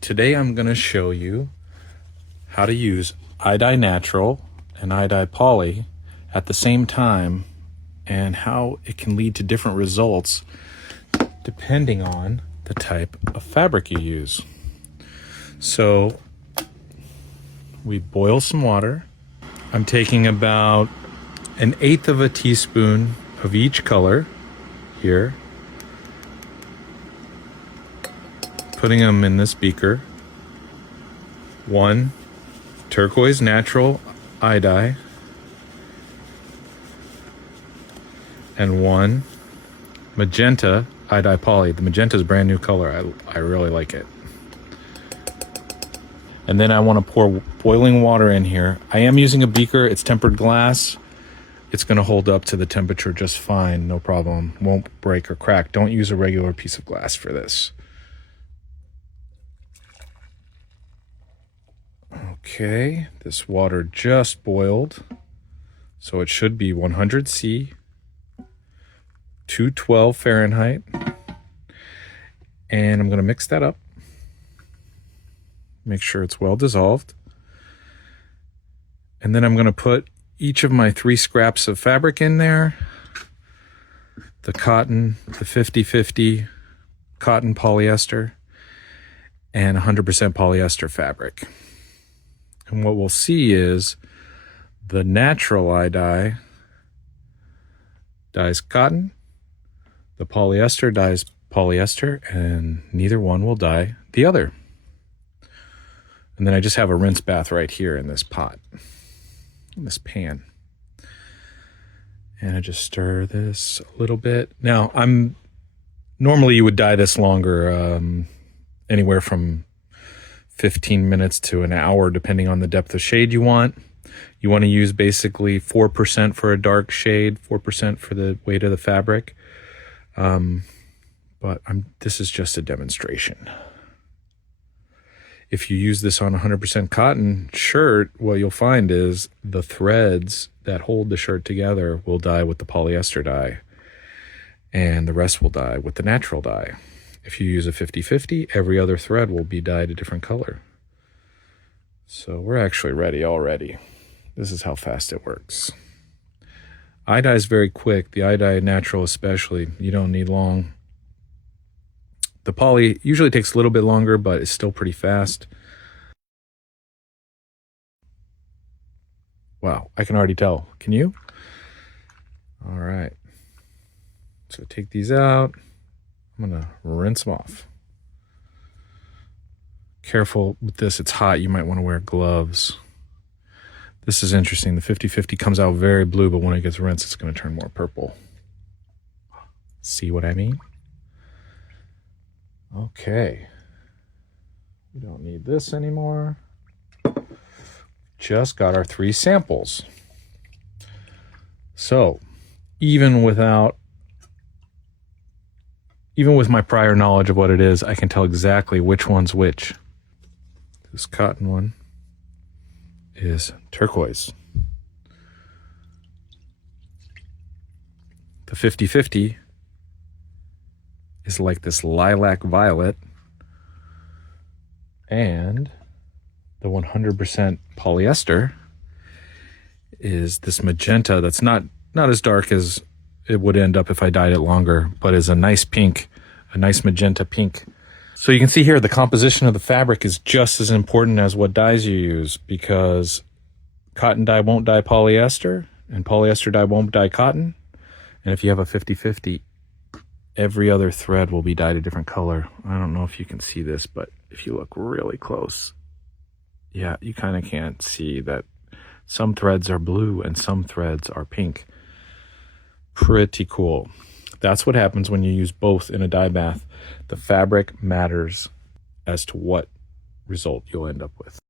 Today I'm going to show you how to use iDye Natural and iDye Poly at the same time and how it can lead to different results depending on the type of fabric you use. So we boil some water. I'm taking about 1/8 teaspoon of each color here, putting them in this beaker. 1 turquoise natural iDye and 1 magenta iDye Poly. The magenta is a brand new color. I really like it. And then I want to pour boiling water in here. I am using a beaker. It's tempered glass. It's going to hold up to the temperature just fine, no problem. Won't break or crack. Don't use a regular piece of glass for this. Okay, this water just boiled, so it should be 100 C, 212 Fahrenheit, and I'm going to mix that up. Make sure it's well dissolved. And then I'm going to put each of my 3 scraps of fabric in there. The cotton, the 50-50 cotton polyester, and 100% polyester fabric. And what we'll see is the natural iDye dyes cotton, the polyester dyes polyester, and neither one will dye the other. And then I just have a rinse bath right here in this pot, in this pan. And I just stir this a little bit. Now, normally you would dye this longer, anywhere from 15 minutes to an hour, depending on the depth of shade you want. You want to use basically 4% for a dark shade, 4% for the weight of the fabric. But this is just a demonstration. If you use this on 100% cotton shirt, what you'll find is the threads that hold the shirt together will dye with the polyester dye, and the rest will dye with the natural dye. If you use a 50-50, every other thread will be dyed a different color. So we're actually ready already. This is how fast it works. iDye is very quick. The iDye Natural especially, you don't need long. The Poly usually takes a little bit longer, but it's still pretty fast. Wow, I can already tell. Can you? All right. So take these out. I'm going to rinse them off. Careful with this, it's hot. You might want to wear gloves. This is interesting. The 50-50 comes out very blue, but when it gets rinsed, it's going to turn more purple. See what I mean? Okay. We don't need this anymore. Just got our 3 samples. So, even with my prior knowledge of what it is, I can tell exactly which one's which. This cotton one is turquoise. The 50-50 is like this lilac violet. And the 100% polyester is this magenta that's not as dark as it would end up if I dyed it longer, but is a nice pink, a nice magenta pink. So you can see here the composition of the fabric is just as important as what dyes you use, because cotton dye won't dye polyester and polyester dye won't dye cotton. And if you have a 50-50, every other thread will be dyed a different color. I don't know if you can see this, but if you look really close, yeah, you kind of can't see that some threads are blue and some threads are pink. Pretty cool. That's what happens when you use both in a dye bath. The fabric matters as to what result you'll end up with.